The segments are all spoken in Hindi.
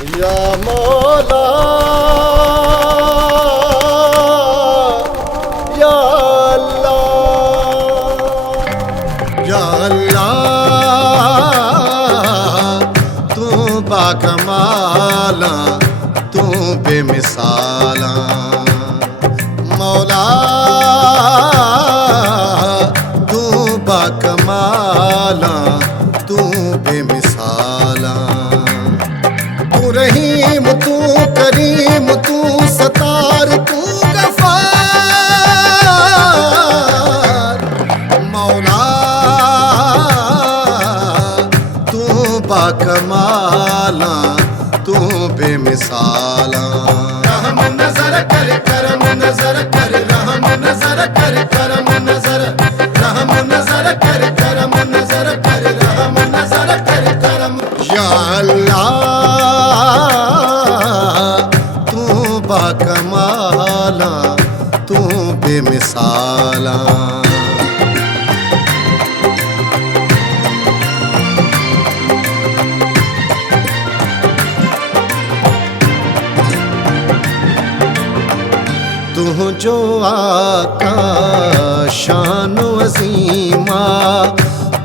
या मौला या अल्लाह या अल्लाह, तू बाकमाला तू बेमिसाला मौला, तू बाकमाला तू बेमिसाला। तू रहीम तू करीम तू सतार तू गफार मौला, तू बाकमाला तू बेमिसाला। रहम नजर कर करम नजर कर, रहम नजर कर करम नजर, रहम नजर कर करम नजर कर, रहम नजर कर करम। या अल्लाह तू बाकमाला तू बेमिसाला। तू जो आका शान अज़ीमा,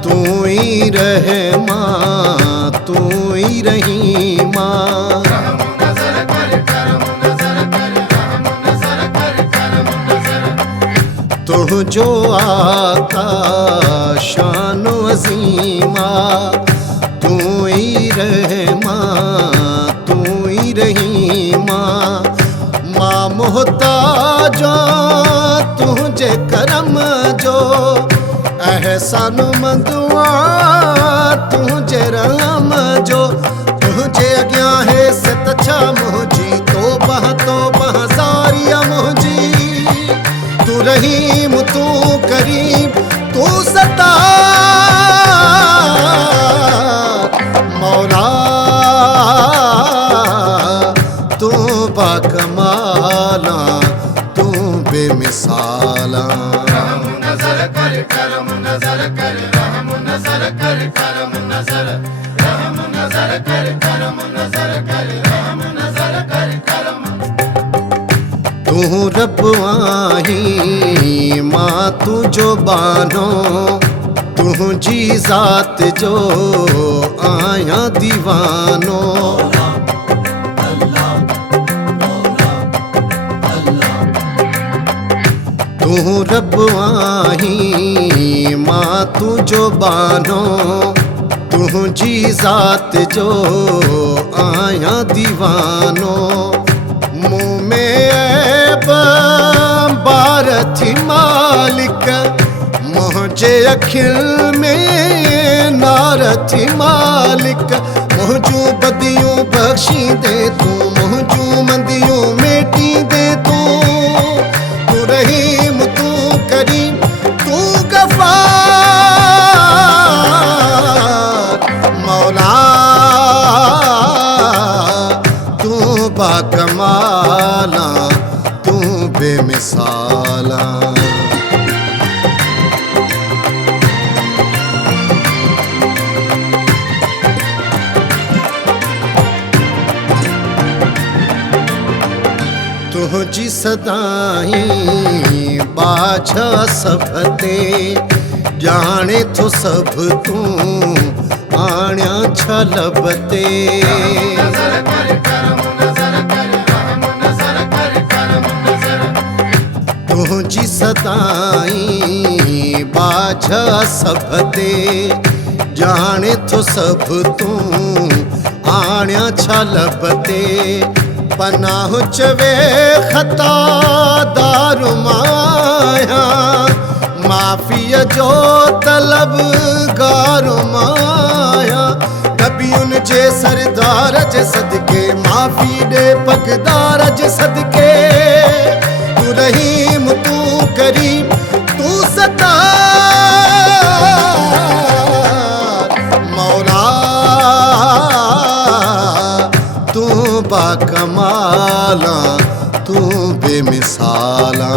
तू ही रहमा तू ही रहीमा। तू जो आका शान अज़ीमा, तू ही रहमा तू ही रहीमा। माँ मोहताजा तुझे करम जो, एहसान मंदुआ तुझे रहम जो। तुझे अज्ञा है सतछा मुझी तो बह सारिया मुझी। तू रहीम तू करीम तू सतार मौला, तू बाकमाला तू बेमिसाला। रहम नजर कर करम नजर कर, रहम नजर कर करम नजर, रहम नजर कर करम नजर कर, रहम नजर कर करम। तू रब आही माँ तू जो बानो, तुझी जात जो आया दीवानो। तू रब आही माँ तू जो बानो, तुझी जात जो आया दीवानो। मुँह में ऐब बारथी मालिक, मुझे अखिल में नारथी मालिक। मुझू बदियों बख्शी दे तू, मुझू मंदियों मेटी दे तू। तू रहीम तू करीम तू गफार मौला, तू बाकमाला तू बेमिसाला। तुझी सदाई बाछा सबते, जाने तो सब तू आण्या छलबते। तुझी सदाई बाछा सबते, जाने तो सब तू आण्या छलबते। पनाह चवे खता दारू माया, माफी जो तलब गारू माया। नबियुन जे सरदार जे सदके, माफी दे पगदार जे सदके। तू रहीम तू करीम तू सतार मौला, तू बाकमाला तू बेमिसाला।